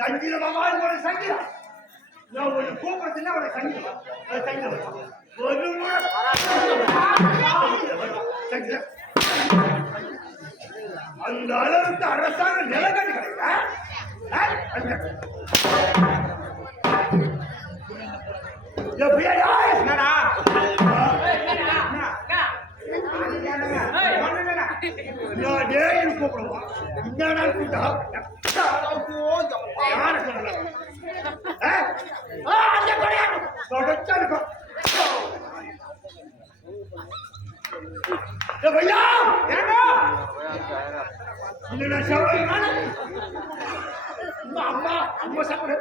சங்கீதமா சங்கீதம் நான் ஒரு கூப்பிடுறதுன்னா அவளை சங்கீதம் ஒரு அந்த அளவுக்கு அரசாங்க நிலக்கடி கிடைக்கா கூப்பிடுவோம் இந்த கூட்டம் அம்மா அம்மா சாப்பிடு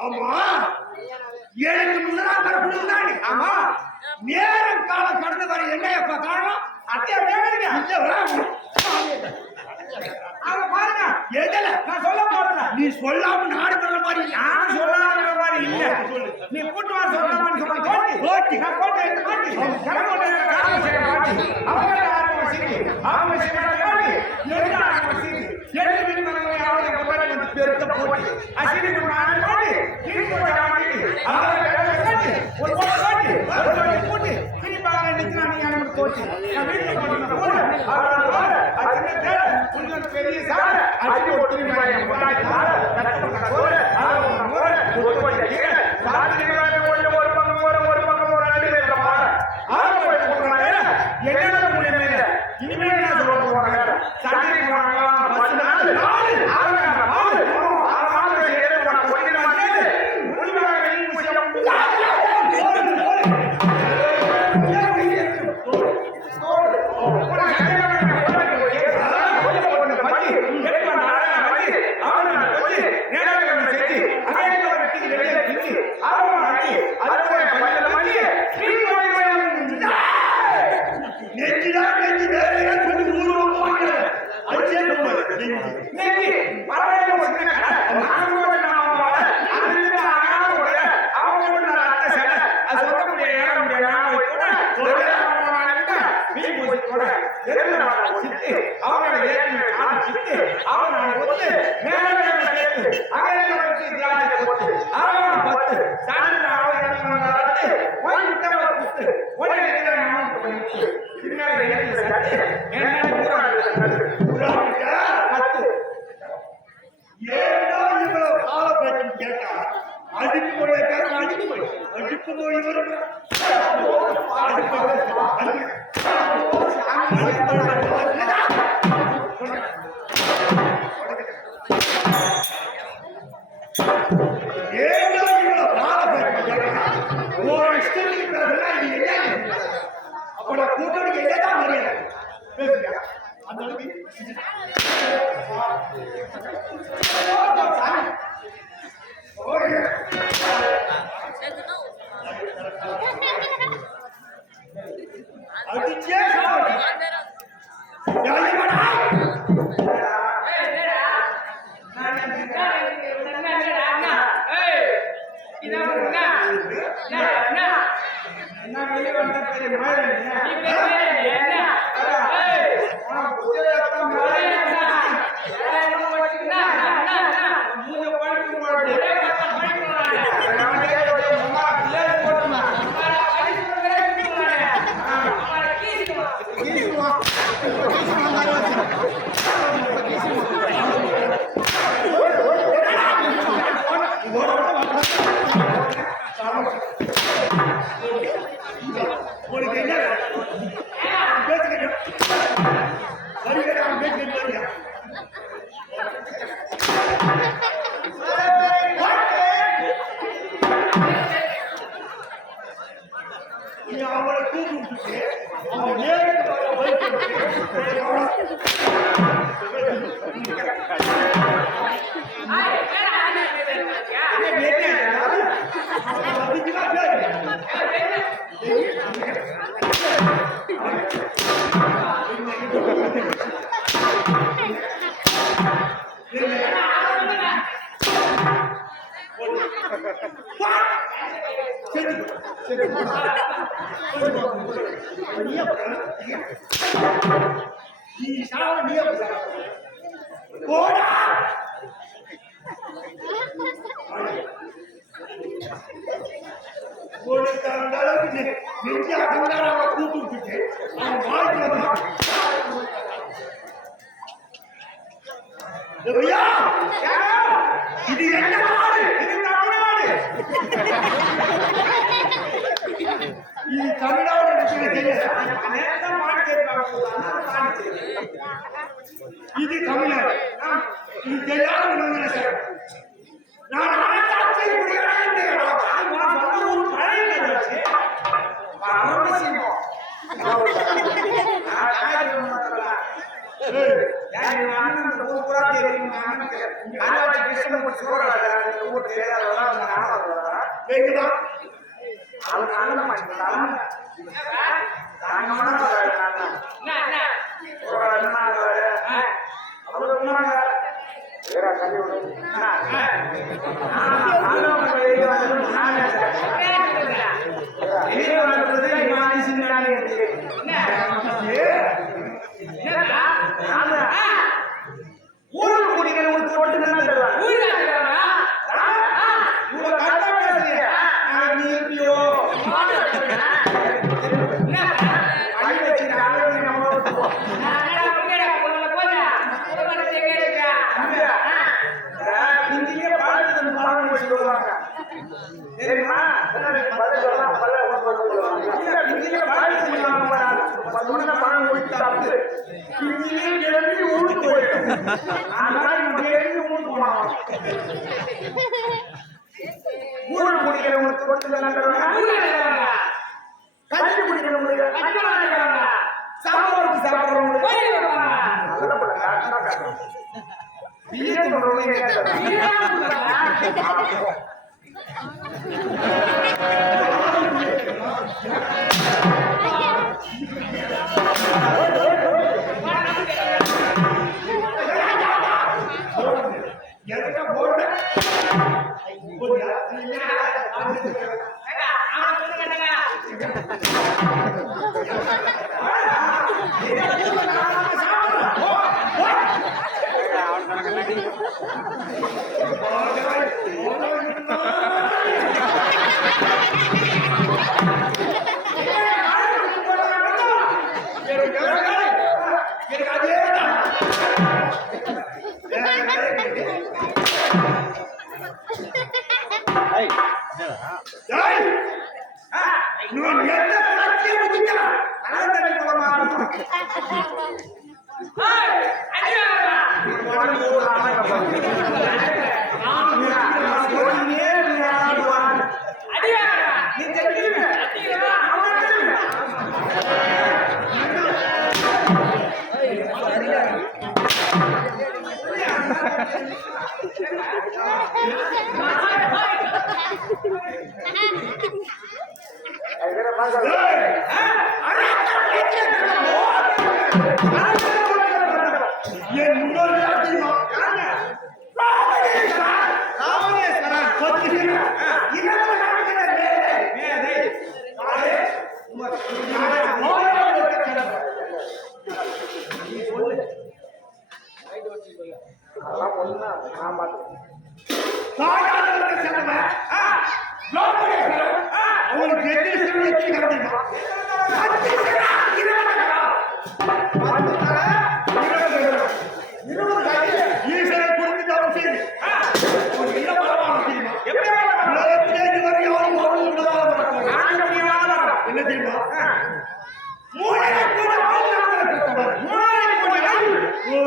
ஆமா எனக்கு முதலாம் வர கொடுத்தாங்க ஆமா நேரம் காலம் கடந்து வர என்ன எப்ப காரணம் அத்தையா பாருங்க எதல நான் சொல்ல போறேன் நீ சொல்லாம நாடு பண்ற மாதிரி நான் சொல்லாத மாதிரி இல்ல நீ கூட்டு வா சொல்லாமன்னு சொல்ற கோட்டி நான் கோட்டி எடுத்து கோட்டி கரமோட காரணம் செய்ய மாட்டி அவங்க ஆரம்ப சிரி அவங்க செய்யற கோட்டி என்ன ஆரம்ப சிரி எட்டு மினி மனமே அவங்க கம்பெனி வந்து பெருத்த போட்டி அசிரி நான் கோட்டி கிரி கோட்டி அவங்க கோட்டி ஒரு கோட்டி கோட்டி கிரி பாங்க நிக்கிறானே எனக்கு கோட்டி நான் வீட்ல போறேன் பெரிய சார் அடி ஒட்டி மாதிரி போராடி கட்டப்பட்ட கோர ஒரு வழியே சாதிகளை ஒரு பக்கம் ஒரு அடி வென்ற மாற ஆறு போறாங்க என்னென்ன முடியல இனிமே என்ன சொல்ல போறாங்க சாதிகளை போறாங்க பஸ் நாள் ஆறு ஏற போய் மாட்டே முடிவாக வெளிய அவளை கூப்பிட்டு அவன் இது என்ன நாடு? இது தமிழ்நாடு. இது தமிழ்நாடு இது தமிழ்நாடு. இது தெரியாத நான்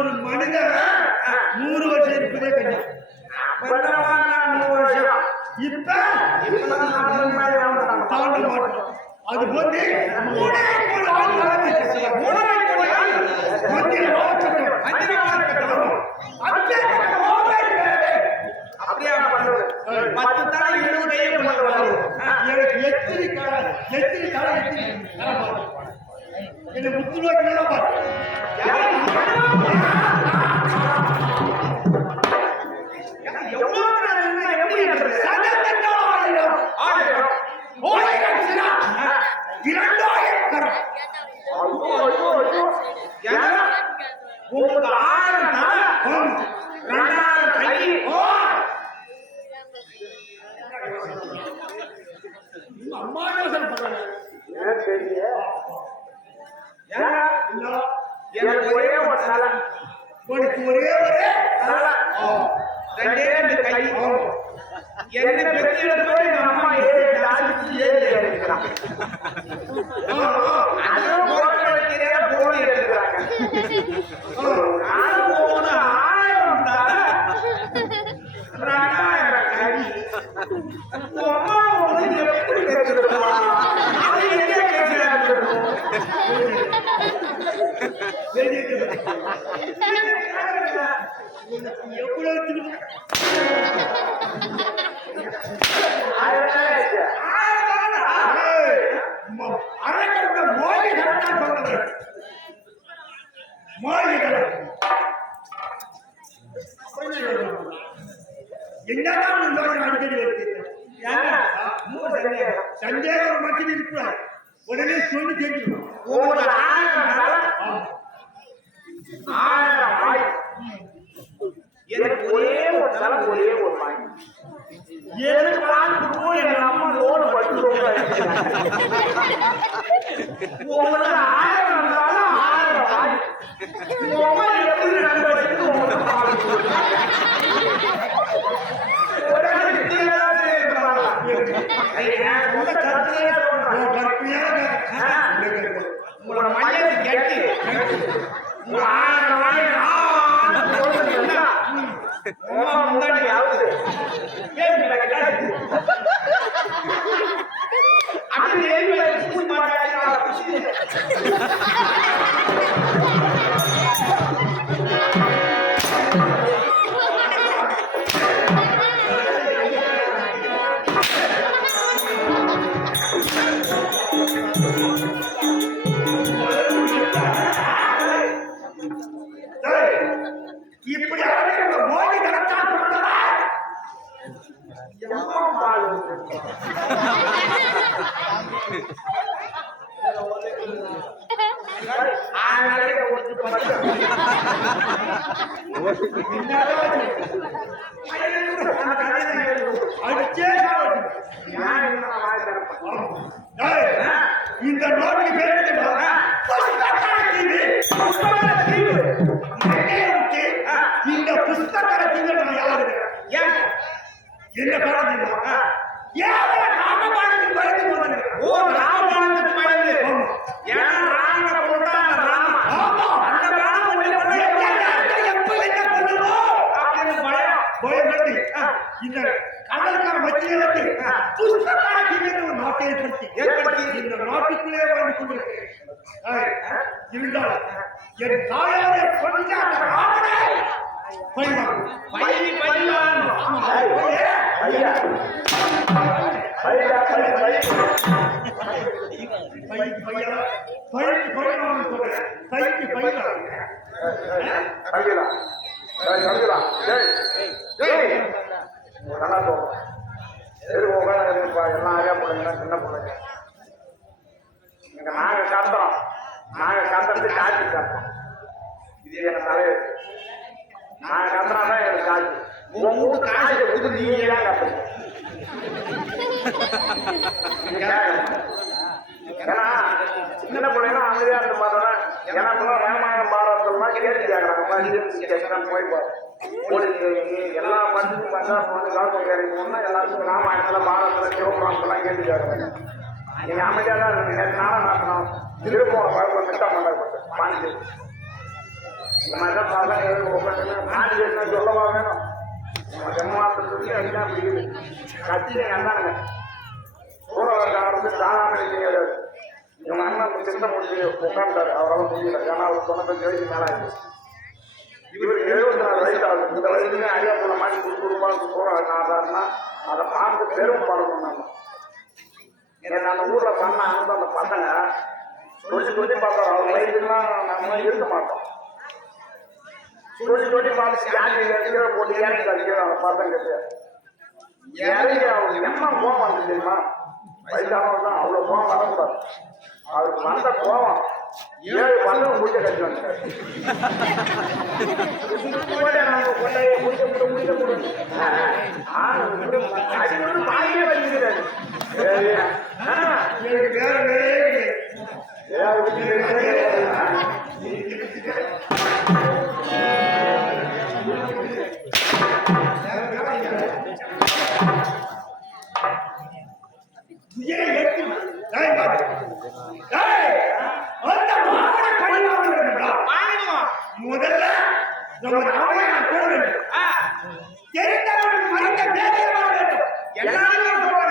ஒரு மனிதன் 100 வருஷம் இருப்பதே கிடையாது. 100 வருஷம் இப்ப தாண்ட மாட்டோம். அது வந்து அப்படியா பண்றது 10 தலை 20 கையை எனக்கு எத்திரி தலை என்ன முத்துருவாக்கு நல்லா பாரு. உங்களுக்கு 1000 தலை 2000 கை அம்மா எனக்கு ஒரே ஒரு தலை உனக்கு ஒரே ஒரு தலை 2 கை என்ன பெரியது போய் எங்க அம்மா ஏறி இருக்கிறாங்க அதுவும் போட்டு வைக்கிறேன் போன் எடுத்துக்கிறாங்க நானும் போன 1000 தலை 2000 கை அம்மா உனக்கு எப்படி கேட்குதுப்பா அது எங்கே கேட்குறாங்க சந்தேகம் மட்டும் இருக்கிறார் உடனே சொல்லி தெரியும். எனக்கு ஒரே ஒரு தலை ஒரே ஒரு வாய் எனக்கு பார்த்து எங்க அம்மா லோன் பட்டு உங்களுக்கு 1000 இருந்தாலும் 1000 வாய் உங்க அம்மா எப்படி நம்ப வச்சுட்டு உங்களோட மையத்தை கட்டி உங்க 1000 வாய் முன்னாடி ஆகுது அப்படி இப்படி மோடி கரெக்டா இந்த நோட்டுக்கு பேர் இந்த புஸ்தக தீவு யாரு என்ன காரணம் ராமபாணத்துக்கு பயந்து ஓ ராமபாணத்துக்கு பயந்து ஏன்னா ராமனை கொண்டா ராம அந்த ராம எப்ப என்ன பண்ணுவோம் அப்படின்னு பயம் கட்டி இந்த கடற்கரை மத்தியில் வந்து புஸ்தக தீவு ஒரு நாட்டை ஏற்படுத்தி இந்த நாட்டுக்குள்ளே வாழ்ந்து கொண்டிருக்கிறேன். இருந்தால் என் தாயாரை கொண்ட அந்த ராமனை சின்ன பிள்ளைங்க நாங்க கந்தத்துக்கு காட்சி காட்டுறோம். இது என் தலைவர் நான் கந்தனாதான் எனக்கு காட்சி உங்க வீட்டு காட்சி கொடுத்து நீங்க தான் கட்டணும். ஏன்னா சின்ன பிள்ளைங்க அமைதியா இருந்து பார்த்தோன்னா எனக்கு ராமாயணம் பாரதம்லாம் கேட்டு கேட்கறாங்க போய் எல்லா மனுஷனுக்கும் வந்தா காலத்தில் கிடைக்கணும்னா எல்லாத்துக்கும் ராமாயணத்துல பாரதத்துல சிவபுராணத்தெல்லாம் கேட்டு கேட்கறாங்க. நீங்க அமைதியா தான் இருக்கு. நேற்று நானும் நடத்தணும் திருப்பம் திட்டம் பண்ணப்பட்டு பாண்டிச்சேரி இந்த மாதிரிதான் பசங்க உட்காந்து மாடி என்ன சொல்லவா வேணும் ஜம்மாத்துக்கு எல்லாம் பிடிக்குது கட்சி அண்ணானுங்க சூழலுக்கு சாதாரண கிடையாது எங்க அண்ணன் திட்டம் முடிச்சு உட்காந்துட்டாரு அவரால் முடியல ஏன்னா அவர் 95 வயசு மேல ஆயிடுச்சு இவருக்கு 74 வயசு ஆகுது இந்த வயசுல ஐயா போன மாதிரி குடும்பம் சூழலுக்கு அதை பார்த்து பெரும் படணும் நம்ம ஏன்னா அந்த ஊர்ல பண்ண அந்த பசங்க சொல்லி பார்த்தாரு அவர் வயசுலாம் நம்ம இருக்க மாட்டோம் சொல்லி பார்த்து போட்டு இறங்கி அந்த பசங்க இறங்கி அவருக்கு என்ன கோவம் வந்து தெரியுமா வயசானவர் தான் அவ்வளவு கோவம் வரக்கூடாது அவருக்கு வந்த கோவம் 7 வந்து முடிச்ச கட்சி வந்துட்டாரு பாதியே வச்சுக்கிறாரு முதல்ல தெரிந்தவன் மறைந்த வேலையை வேண்டும் எல்லாரும்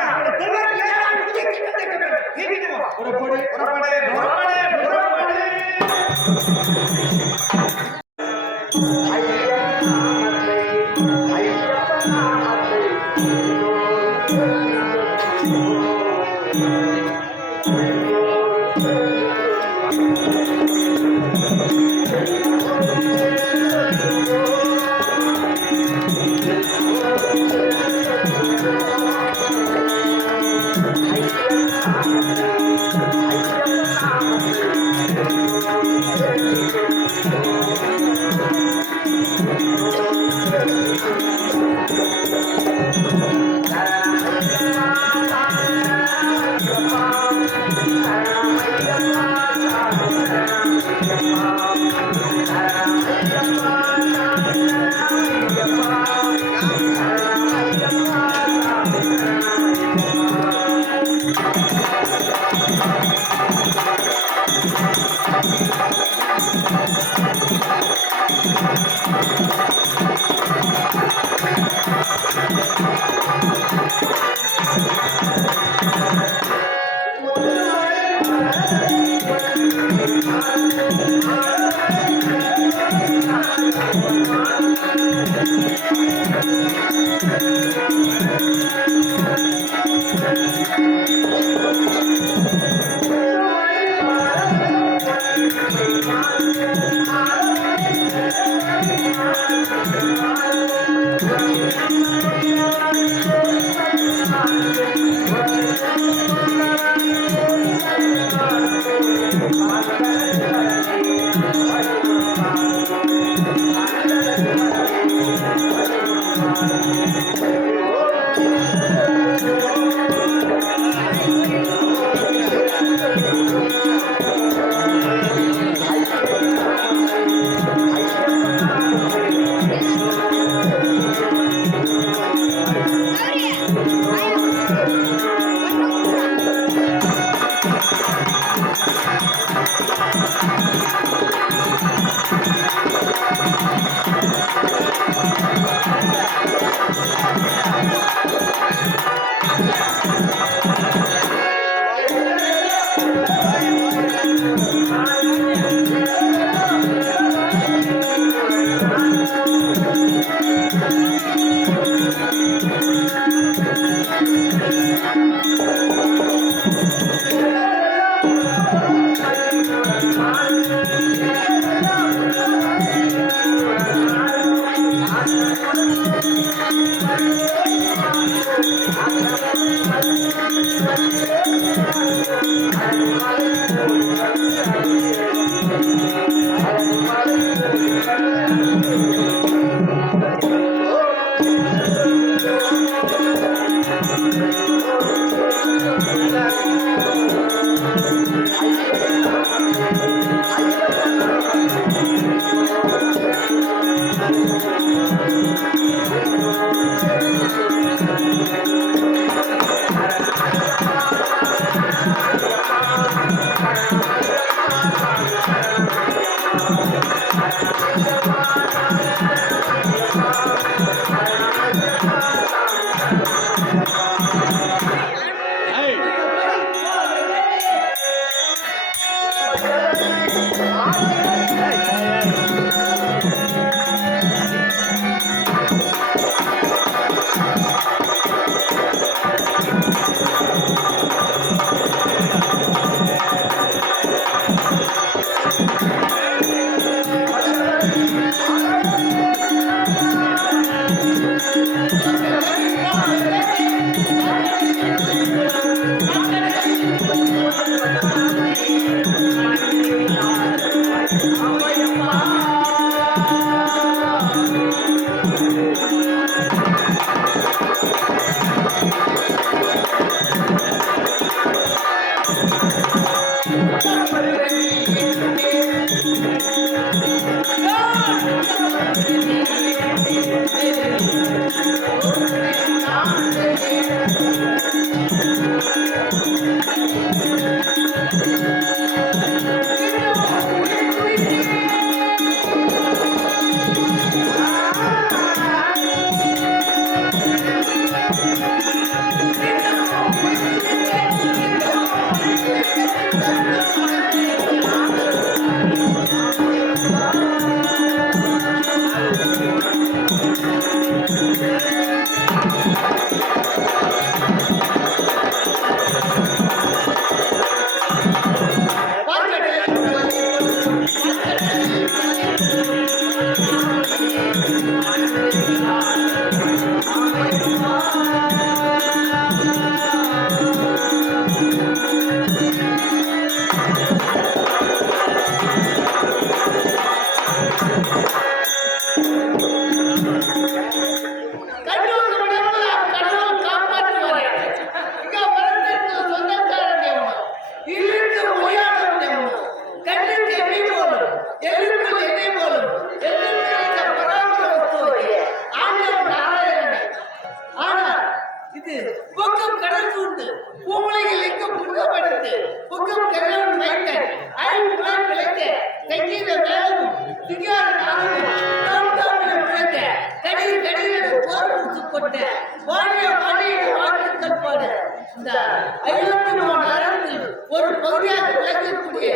ஒரு பகுதியாக விளங்கக்கூடிய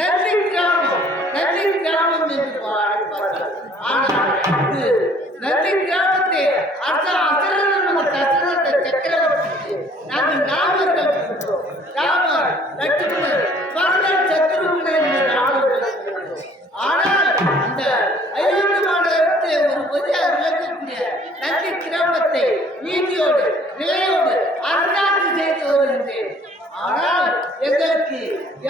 நன்றி கிராமம் என்று பார்த்தார். ஆனால் இது நன்றி கிராமத்தை சக்கரவர்த்தி நாங்கள் நால்வர்கள் ராமர் லட்சுமணர் பரதன் சத்ருகுணன் என்ற நால்வர்கள். ஆனால் இந்த அயோத்தி மாநகரத்தை ஒரு பகுதியாக விளங்கக்கூடிய நன்றி கிராமத்தை நீதியோடு நிலையோடு அரசாட்சி செய்து வருகின்றேன். ஆனால் எங்களுக்கு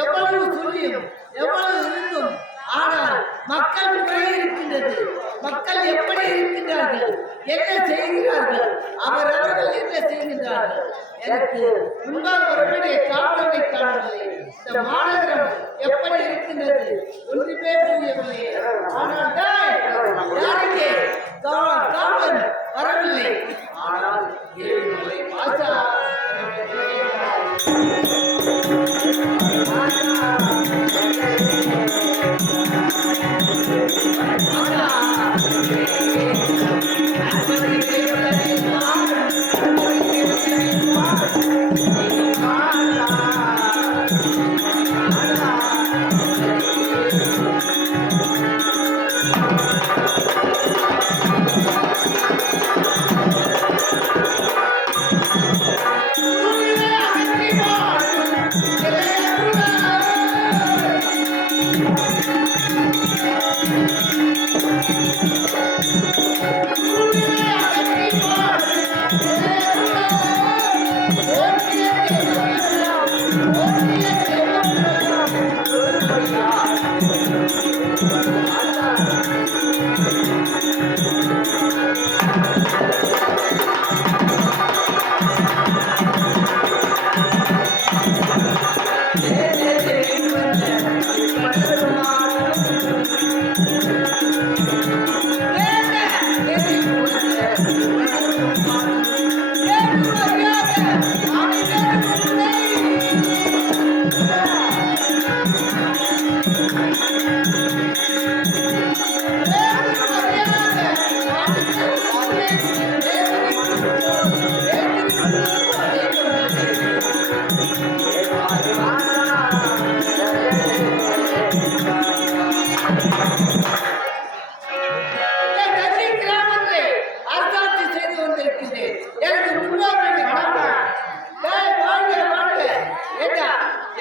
எவ்வளவு சொல்லியும் எவ்வளவு இருந்தும் ஆனால் மக்கள் குறை இருக்கின்றது. மக்கள் எப்படி இருக்கின்றார்கள், என்ன செய்கிறார்கள், அவர்கள் என்ன செய்கின்றார்கள்? எனக்கு முன்பாக அவர்களுடைய காவலை காணவில்லை. இந்த மாநகரம் எப்படி இருக்கின்றது ஒன்றுமே புரியவில்லை. ஆனால் யாருக்கே காவல் வரவில்லை. ஆனால் பாஷா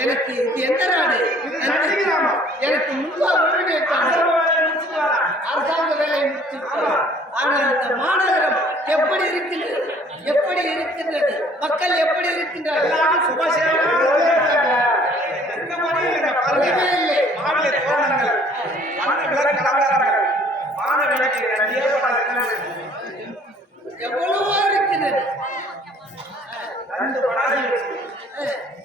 எனக்கு இது எந்த நாடு? எனக்கு அரசாங்க வேலை. ஆனால் இந்த மாநகரம் எப்படி இருக்கின்றது, எப்படி இருக்கின்றது, மக்கள் எப்படி இருக்கின்றார்கள்? எவ்வளவோ இருக்கிறது.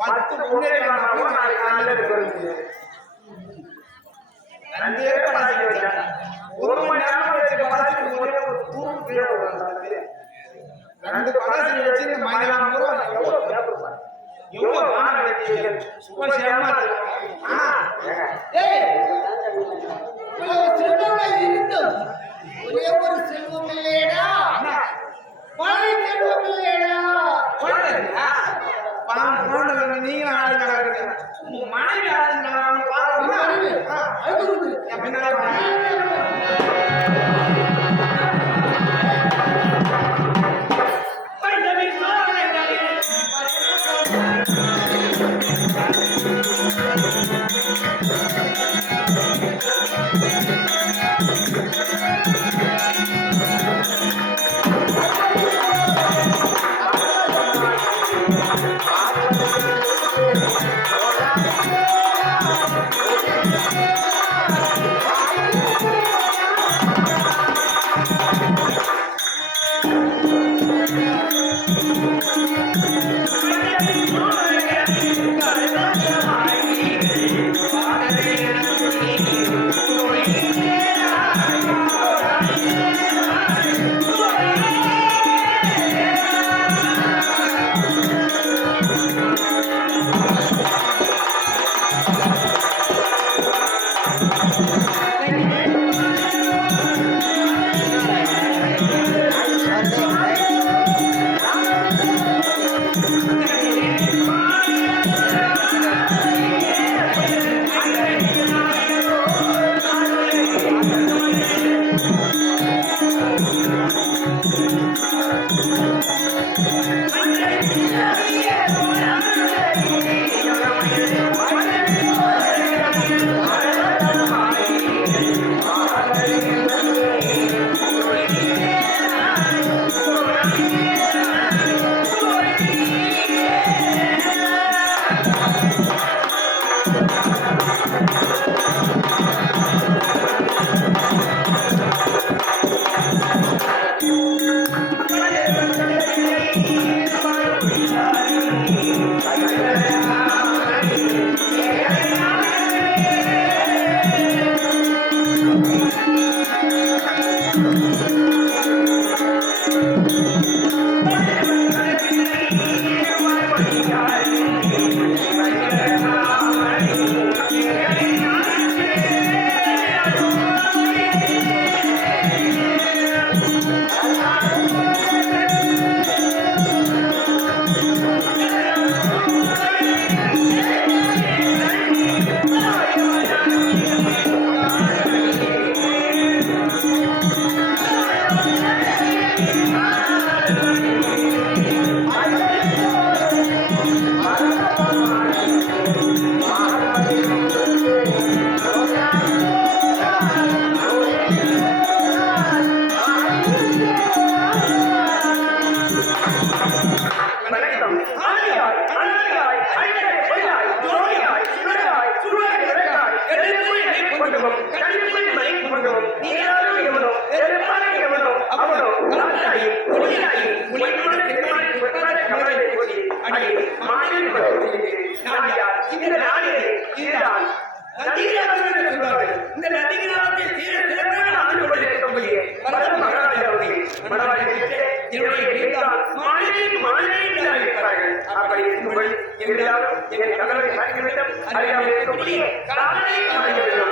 10 முன்னேற்றம் நாளைக்கு ஒரு மணி நேரம் 2 பழசு வச்சு இந்த மைதானம் பூரா எவ்வளவு பேப்பர் பாரு. எவ்வளவு வானம் வெட்டியிருக்கேன். சூப்பர் சேமா ஏய், இவ்வளவு செல்வங்கள் இருந்தும் ஒரே ஒரு செல்வம் இல்லையடா. பழைய செல்வம் இல்லையடா. நீங்களும் ஆளு நடக்குறீங்க. உங்க மனைவி ஆளு நடக்குறாங்க. அப்படி இருக்கும்படி எங்களாலும் என் கதவை சாய்க்க வேண்டும். அறியாமல் இருக்கக்கூடிய காரணத்தை காண வேண்டும்.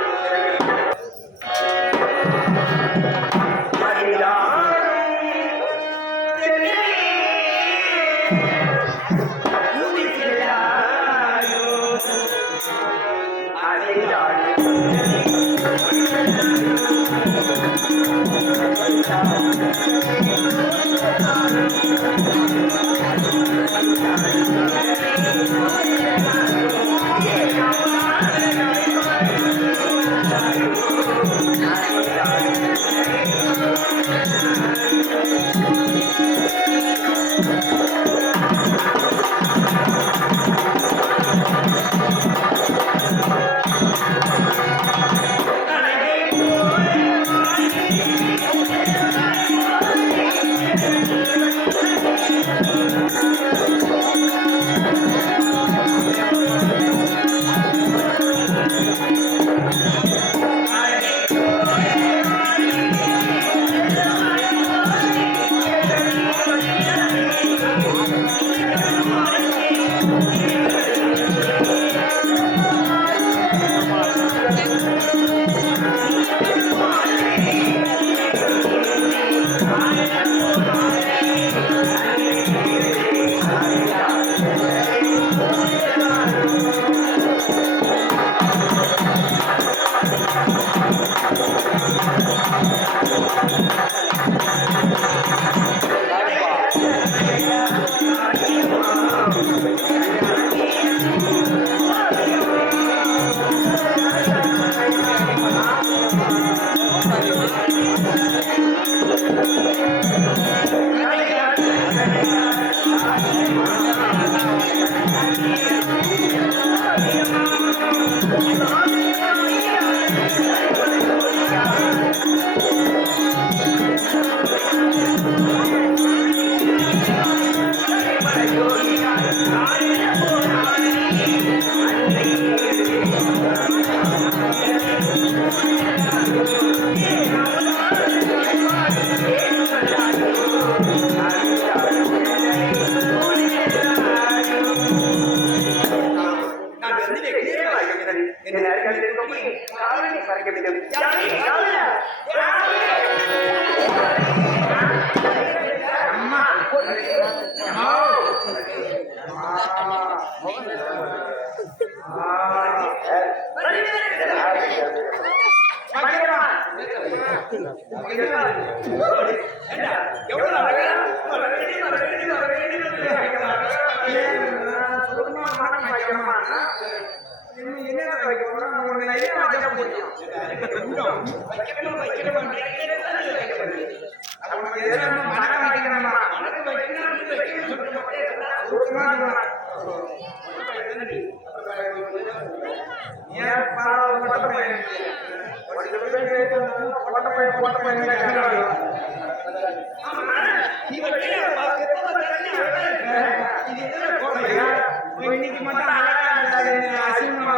இன்னைக்கு மட்டும் அசிங்கமா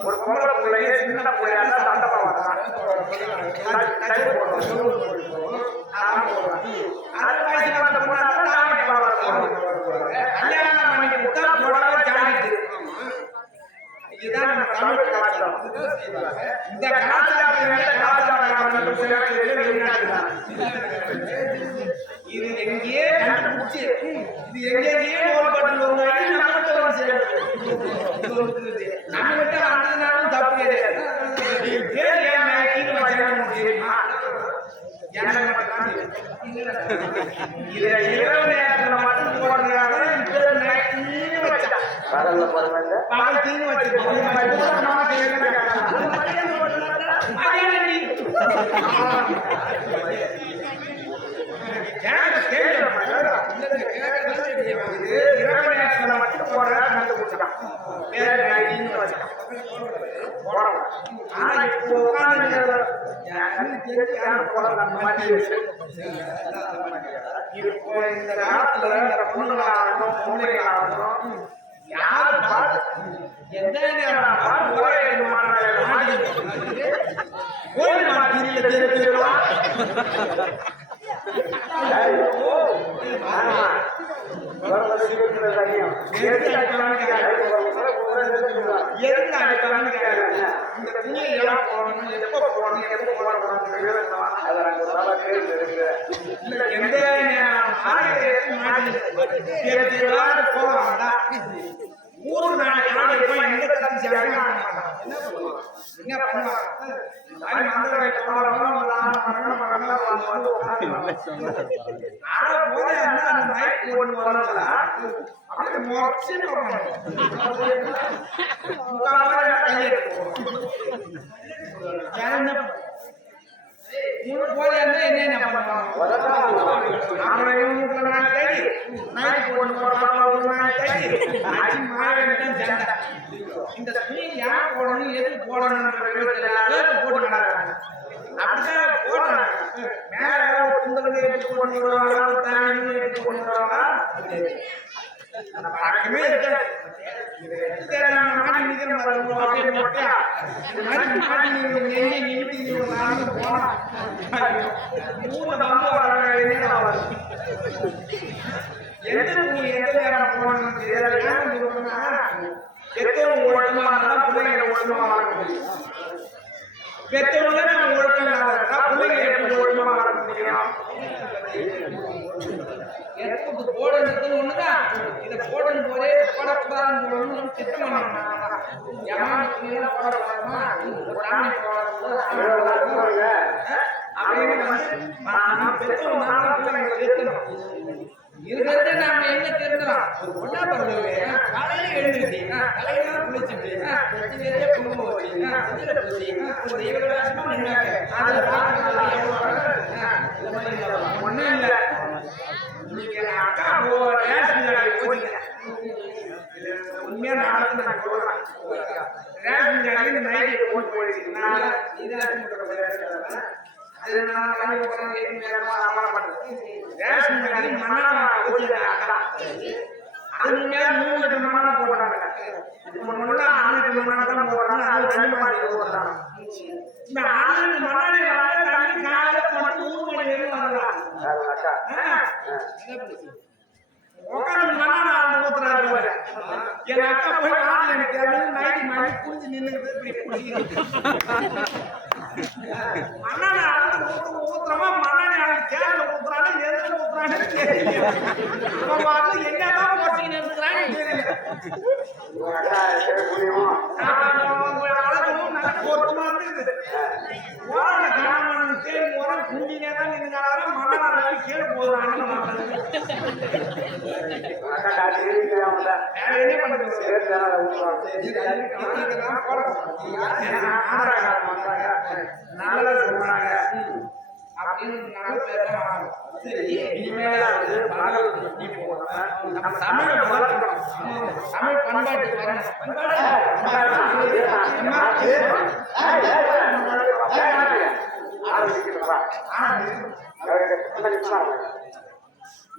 ஒரு பொம்பளை பிள்ளைய சின்ன பிள்ளையா சண்டை போடுவாங்க இது எங்கேயே கண்டுபிடிச்சு இது எங்கேயே நம்ம கிட்ட வந்ததுனாலும் தப்பு கிடையாது. இரவு நேரத்துல மட்டும் போடுறாங்க பகல் தீனு இந்த காலத்துல பொண்ணுகளாகட்டும் பொண்ணுகளாகட்டும் யாரு எந்த மாட்டேங்குது போவாங்கடா ஊரு நாடு யாரை போய் எங்க தப்பிச்சு என்ன பண்ணுவாங்க என்ன இந்த துணி யார் போடணும் எது போடணும் போடுறாங்க அப்படிதான் போடுறாங்க மேல துண்டங்களை எடுத்து கொண்டு வருவாங்க எடுத்து கொண்டு வருவாங்க பழக்கமே இருக்காது பெற்றவங்க நம்ம ஒழுக்கம் பிள்ளைங்க ஒழுக்கமா வளர்க்க முடியும் எதுக்கு போடுறது ஒண்ணுதான் இதை போடணும் போதே போடக்கூடாதுன்னு ஒண்ணு திட்டம் இருக்கிறது நாம என்ன தெரிஞ்சுறோம் ஒரு பொண்ணா பிறந்தவங்க காலையில எழுந்திருச்சீங்க தலையில குளிச்சுட்டு குடும்பம் ஒண்ணும் இல்ல அக்கா உண்மையா நாளைக்கு நான் சொல்றேன் ரேஷன் கடையில் நைட்டு போட்டு போயிடுச்சு ரேஷன் கடையில் மண்ணா அக்கா அது மேல 3 மண்ணா போடுறாங்க முன்னாடி 6 மண்ணா தான் போடுறாங்க அது 2 மண்ணா போடுறாங்க இந்த 6 மண்ணாடி தண்ணி காலையில மட்டும் 3 மணி நேரம் வரலாம் உட்காந்து மண்ணா ஊத்துறாரு என் அக்கா போய் காலையில எனக்கு நைட்டு மணி குடிச்சு நின்று மண்ணாடி ஊத்துறமா மண்ணாடி கேரள ஊத்துறாங்க எதுல ஊத்துறாங்க தெரியல என்னதான் போட்டீங்கன்னு இருக்கிறாங்க பொருத்தமா இருக்குது தேடி போறேன் குஞ்சினே தான் நின்றுங்கிறாரு மண்ணாடி கீழே போதுறாங்க என்ன பண்றது நல்ல சொல்றாங்க அப்படின்னு தமிழ் பண்பாட்டு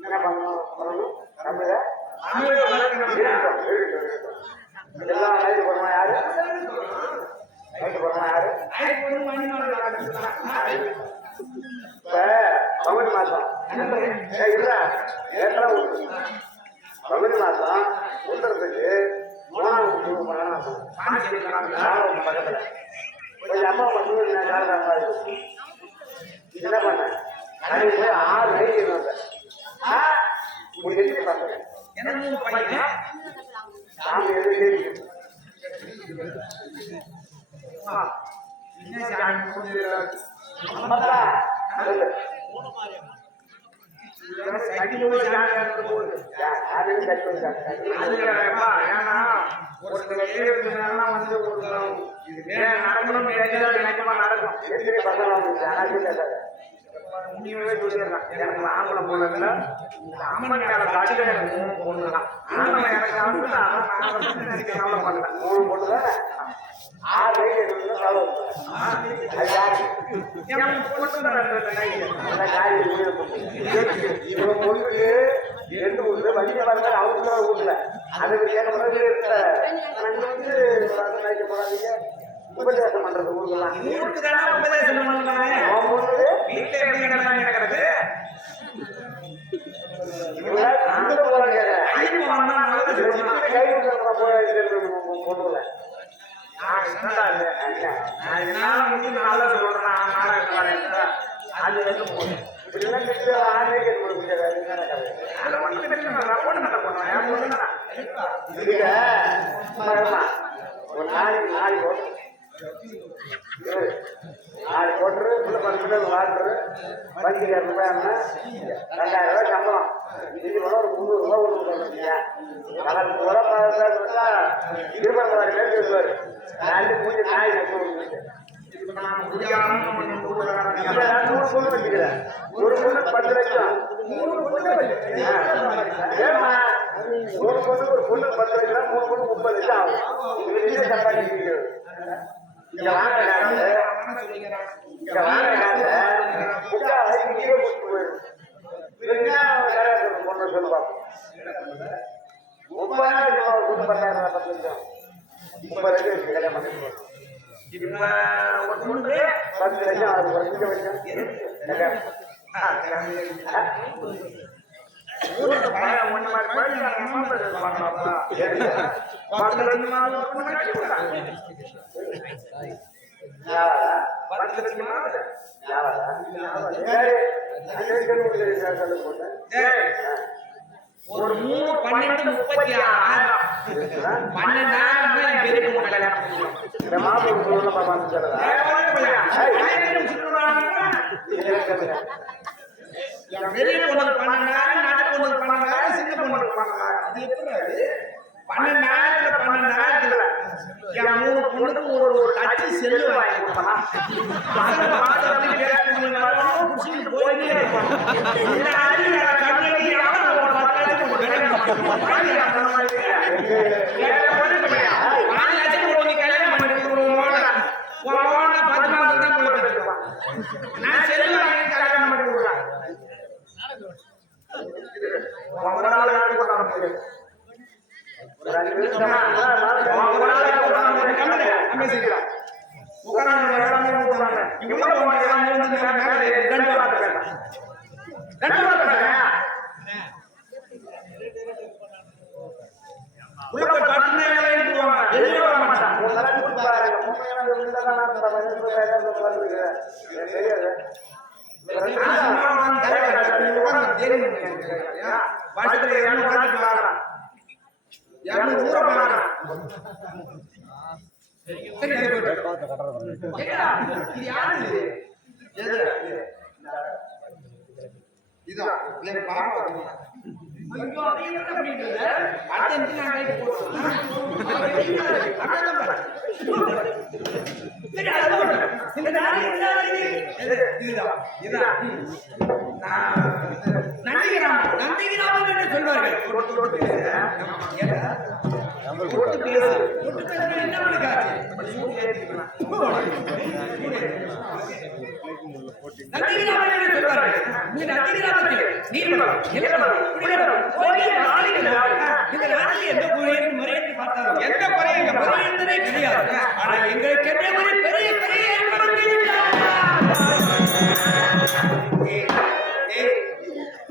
என்ன பண்ணணும் தமிழ எல்லாம் நைட்டு போடுமா யாரு நைட்டு போடுமா யாரு இப்ப பங்குனி மாசம் இல்ல பங்குனி மாசம் ஊத்துறதுக்கு 3ஆம் பக்கத்துல கொஞ்சம் அம்மா மட்டும் என்ன பண்ண போய் 6 நைட்டு முடிச்சு பார்த்தேன் சாமி முடியவே சொல்லிடுறான் எனக்கு ஆம்பளை போனதுல அம்மன் மேல காட்சியில எனக்கு 3 பொண்ணுதான் ஆம்பளை எனக்கு வந்து கவலை பண்ணல 3 பொண்ணுதான் 6 பொண்ணுக்கு 2 ஊர்ல வண்டியை வந்தால் அவங்க ஊர்ல அதுக்கு கேட்க போறாதீங்க உபதேசம் பண்றது ஊர்லாம் உபதேசம் பண்ணுவாங்க வீட்டுல எப்படி கிடக்கிறது இப்படிலாம் கிட்ட ஆளே கேட்க முடியாது. அது ஒன்றும் பிரச்சனை இல்லை. நான் போட மாட்டேன் போனேன். ஏன் போடுறேன்? இதுல ஒரு நாலு ஓட்டுரு உள்ள 10 பேர் வாட்டுரு வண்டி 2 ரூபாய் 2000 ரூபாய் சம்பளம். இது கூட ஒரு 300 ரூபாய் கொடுத்துருக்கீங்க. கடல் கூட பார்த்தா 20 பேர் பேசுவார். நாலு மூஞ்சி நாய் பொண்ணு வச்சுக்கிறேன். ஒரு பொண்ணு 10 லட்சம். ஏமா ஒரு பொண்ணுக்கு ஒரு பொண்ணு 10 லட்சம், 3 பொண்ணு 30 லட்சம் ஆகும். இது சம்பாதிக்கிறது. இங்க வாங்க பொண்ணு சொல்லுவா 30,000 பொண்ணு 10,000 10 லட்சம் 30 லட்சம் இருக்கு. கல்யாணம் பண்ணி இப்ப ஒரு பொண்ணுக்கு 10 லட்சம் அது வரைக்கும் ஒரு 3 12 36 பெரிய பொண்ணுக்கு 12,000, நாட்டு பொண்ணுக்கு 12,000, சின்ன பொண்ணுக்கு 12,000. அது எப்படி? 12,000 என் 3 பொண்ணுக்கு ஒரு டச்சு செல்லு வாங்கி கொடுத்தனா போயிட்டே இருப்பாங்க. இந்த ஆளு கண்ணி நான் செல்லு வாங்கி கல்யாணம் பண்ணி கொடுக்குறேன்.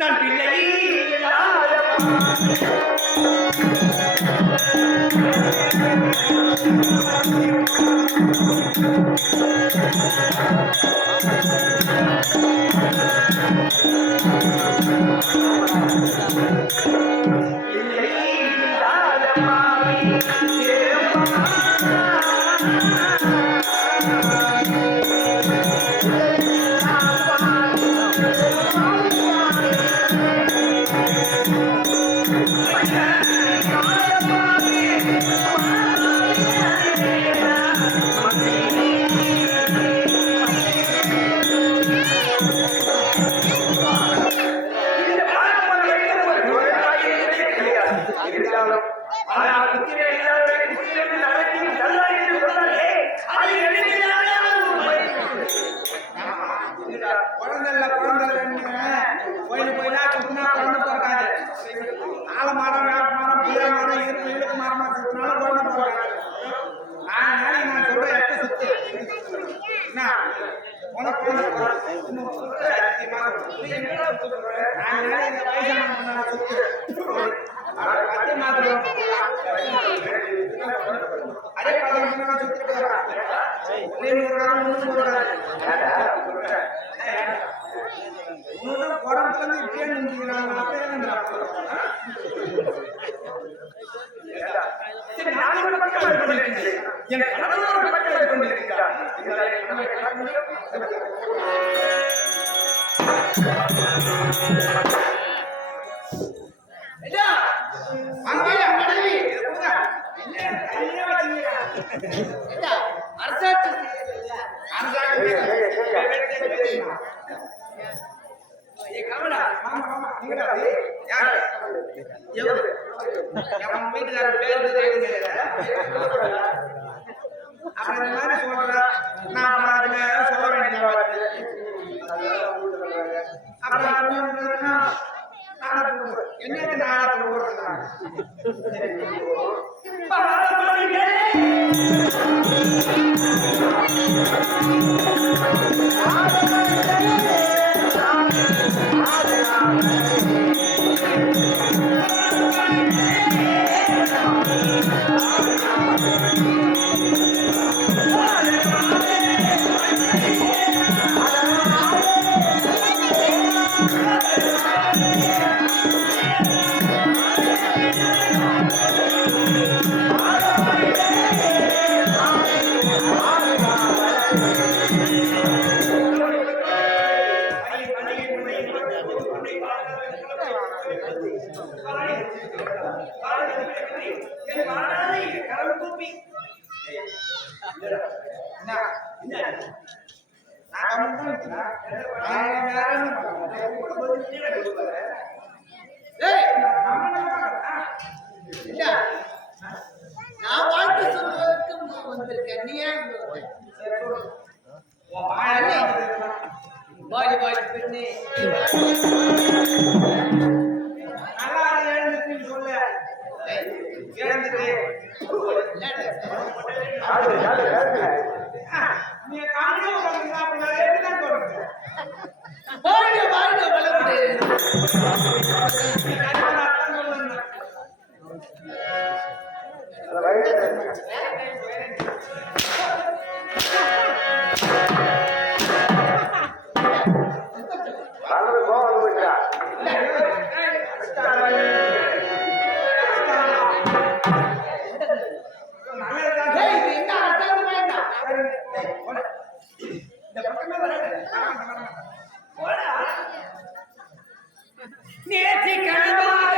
நான் பிள்ளை உன்னதான் குரத்துல இப்படியே நின்றுக்கிறாங்க சரி, நான் ஒரு பக்கம் கொண்டிருக்கிறேன். என் கணவர் ஒரு பக்கம் கொண்டிருக்கிறார். ஐயா, அங்கே மனைவி. ஐயா, அரசாட்சி வீட்டுக்கார பேரு அப்புறம் இந்த மாதிரி சொல்றேன் நான் சொல்ல வேண்டிய அப்புறம் என்ன நாடகம் நான் வாழ்த்து சொல்வதற்கு வந்திருக்கேன். நீ ஏன் வாடி வாடி பெண்ணே நல்லா எழுந்துட்டு சொல்ல எழுந்துட்டு நீ காலையில எப்படிதான் சொல்றது வாழ்க வாழ்க வளர்ந்து நேற்று கனவாக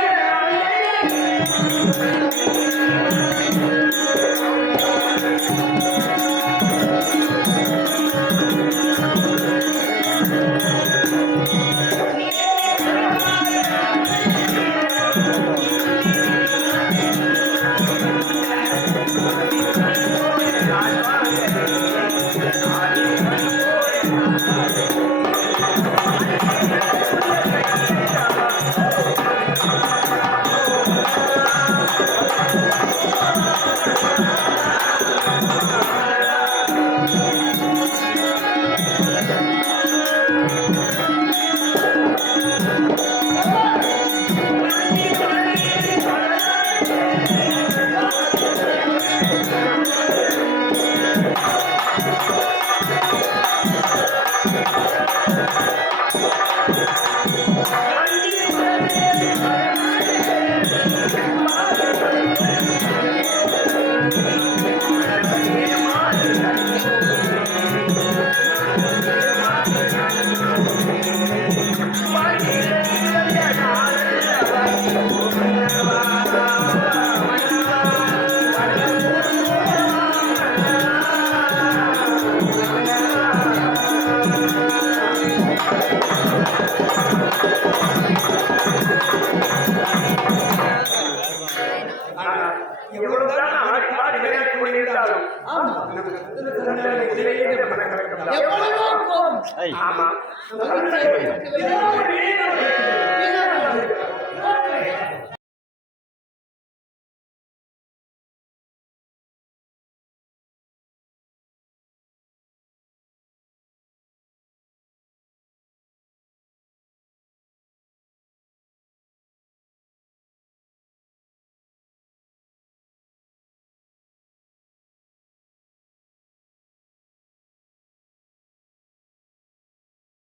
எவ்வளவோ கோபம் ஆமா மகிழ்ச்சியாக இருக்கிறது.